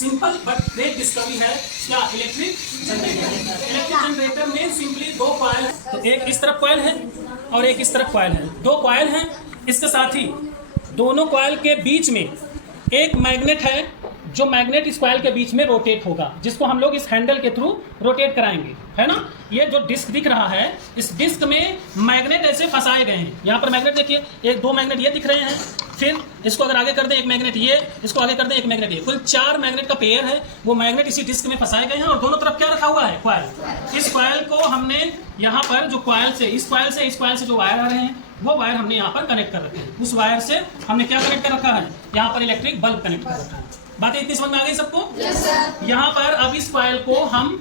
Simple but great discovery है क्या? Electric generator. Electric generator में सिंपली दो कॉइल है, तो एक इस तरफ कॉइल है और एक इस तरफ कॉइल है, दो कॉइल हैं। इसके साथ ही दोनों कॉइल के बीच में एक मैग्नेट है, जो मैग्नेट इस कॉइल के बीच में रोटेट होगा, जिसको हम लोग इस हैंडल के थ्रू रोटेट कराएंगे, है ना। ये जो डिस्क दिख रहा है, इस डिस्क में मैग्नेट ऐसे फंसाए गए हैं। यहाँ पर मैग्नेट देखिए, एक दो मैग्नेट ये दिख रहे हैं, फिर इसको अगर आगे कर दें एक मैग्नेट ये, इसको आगे कर दें एक मैग्नेट ये, कुल 4 मैग्नेट का पेयर है। वो मैग्नेट इसी डिस्क में फंसाए गए हैं और दोनों तरफ क्या रखा हुआ है? कॉइल। इस कॉइल को हमने यहाँ पर जो कॉइल से इस कॉइल से जो वायर आ रहे हैं, वो वायर हमने यहाँ पर कनेक्ट कर रखे हैं। उस वायर से हमने क्या कनेक्ट कर रखा है? यहाँ पर इलेक्ट्रिक बल्ब कनेक्ट कर रखा है। बातें इतनी समझ में आ गई सबको? yes, sir. यहाँ पर अब इस कॉइल को हम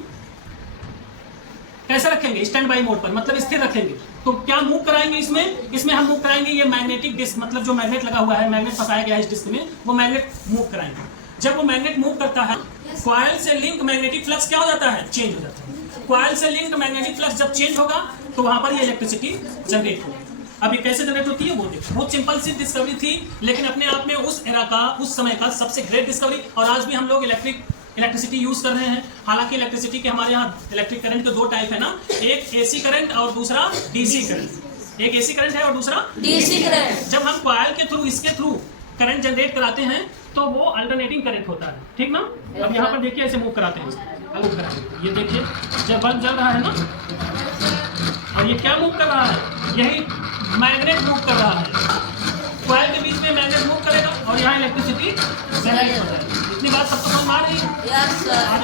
कैसे रखेंगे? स्टैंड बाई मोड पर, मतलब स्थिर रखेंगे। तो क्या मूव कराएंगे इसमें हम मूव कराएंगे ये मैग्नेटिक डिस्क, मतलब जो मैग्नेट लगा हुआ है, मैग्नेट फंसाया गया है इस डिस्क में, वो मैग्नेट मूव कराएंगे। जब वो मैग्नेट मूव करता है, कॉइल से लिंक मैग्नेटिक फ्लक्स क्या हो जाता है? चेंज हो जाता है। कॉइल से लिंक मैग्नेटिक फ्लक्स जब चेंज होगा तो वहां पर ये इलेक्ट्रिसिटी जनरेट होगी। अब ये कैसे जनरेट होती है वो देखो। बहुत सिंपल सी डिस्कवरी थी, लेकिन अपने आप में उस एरा का, उस समय का सबसे ग्रेट डिस्कवरी। और आज भी हम लोग इलेक्ट्रिसिटी यूज कर रहे हैं। हालांकि इलेक्ट्रिसिटी के हमारे यहाँ इलेक्ट्रिक करंट के दो टाइप है ना, एक एसी करंट और दूसरा डीसी करंट। एक एसी करंट है और दूसरा डीसी करंट। जब हम कॉइल के थ्रू, इसके थ्रू करंट जनरेट कराते हैं तो वो अल्टरनेटिंग करंट होता है, ठीक ना। अब यहाँ पर देखिए ऐसे मूव कराते हैं, मूव कराते हैं, ये देखिए जब बल्ब जल रहा है ना, और ये क्या मूव कर रहा है? यही मैग्नेट मूव कर रहा है। कॉइल के बीच में मैग्नेट मूव करेगा और यहाँ इलेक्ट्रिसिटी जनरेट हो जाएगी। इतनी बात सबको समझ में आ रही है? Yes sir.